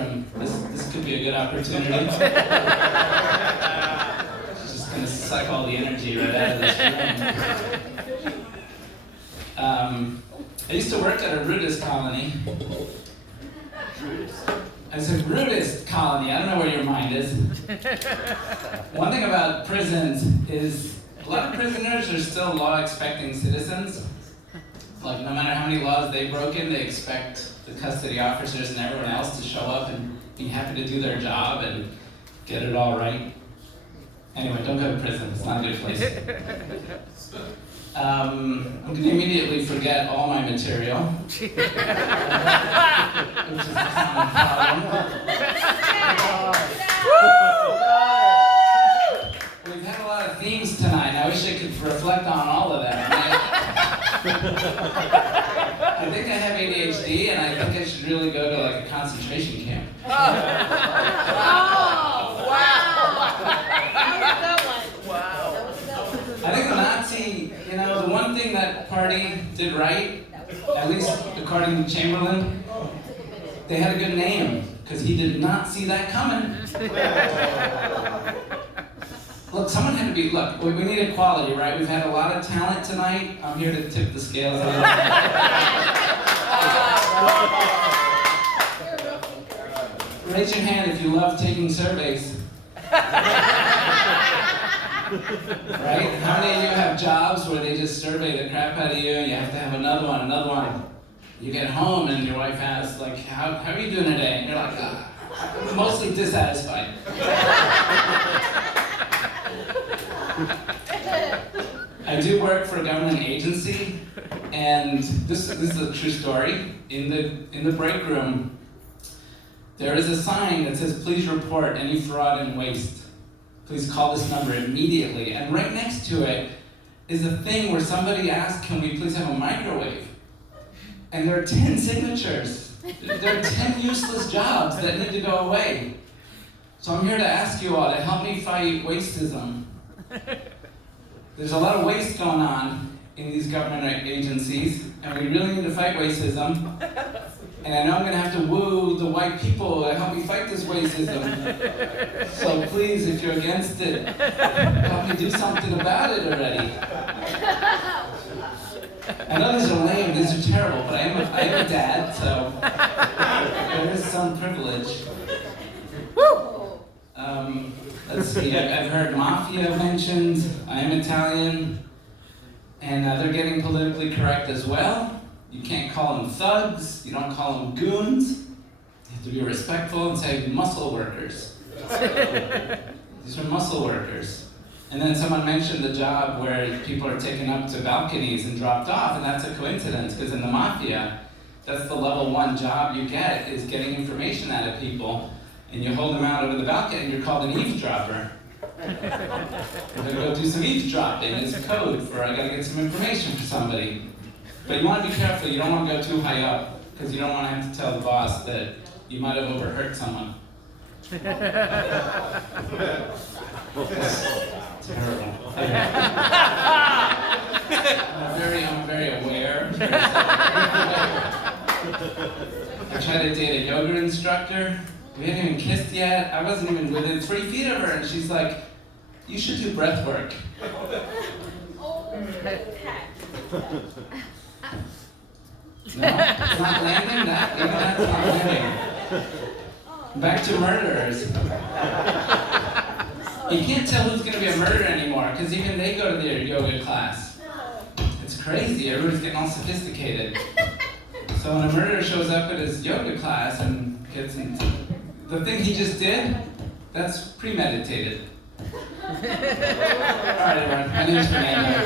restroom. This could be a good opportunity. Just gonna suck all the energy right out of this room. I used to work at a rudist colony. I said rudist colony. I don't know where your mind is. One thing about prisons is a lot of prisoners are still law-expecting citizens. Like, no matter how many laws they've broken, they expect the custody officers and everyone else to show up and be happy to do their job and get it all right. Anyway, don't go to prison. It's not a good place. I'm going to immediately forget all my material. Which is not a problem. We've had a lot of themes tonight. I wish I could reflect on all of them. I think I have ADHD, and I think I should really go to like a concentration camp. Oh, wow! That was a good one. Wow. I think the Nazi, the one thing that party did right, at least according to Chamberlain, they had a good name, because he did not see that coming. Look, someone had to be, we need equality, right? We've had a lot of talent tonight. I'm here to tip the scales a little bit. Raise your hand if you love taking surveys. Right? How many of you have jobs where they just survey the crap out of you and you have to have another one? You get home and your wife asks, like, how are you doing today? And you're like, I'm mostly dissatisfied. I do work for a government agency, and this is a true story. In the break room, there is a sign that says, "Please report any fraud and waste. Please call this number immediately." And right next to it is a thing where somebody asked, "Can we please have a microwave?" And there are 10 signatures. There are 10 useless jobs that need to go away. So I'm here to ask you all to help me fight wasteism. There's a lot of waste going on in these government agencies, and we really need to fight wasteism. And I know I'm going to have to woo the white people to help me fight this wasteism. So please, if you're against it, help me do something about it already. I know these are lame, these are terrible, but I am a dad, so there is some privilege. Let's see, I've heard mafia mentioned. I am Italian, and they're getting politically correct as well. You can't call them thugs, you don't call them goons. You have to be respectful and say muscle workers. These are muscle workers. And then someone mentioned the job where people are taken up to balconies and dropped off, and that's a coincidence, because in the mafia, that's the level 1 job you get, is getting information out of people, and you hold them out over the balcony, and you're called an eavesdropper. We're gonna go do some eavesdropping. It's code for I gotta get some information for somebody. But you want to be careful. You don't want to go too high up, because you don't want to have to tell the boss that you might have overheard someone. Terrible. I'm very aware. I tried to date a yoga instructor. We hadn't even kissed yet. I wasn't even within 3 feet of her, and she's like, "You should do breath work." No, it's not landing. That's not landing. Back to murderers. You can't tell who's going to be a murderer anymore, because even they go to their yoga class. It's crazy. Everybody's getting all sophisticated. So when a murderer shows up at his yoga class and gets into the thing he just did, that's premeditated. All right, everyone. My name's Fernando.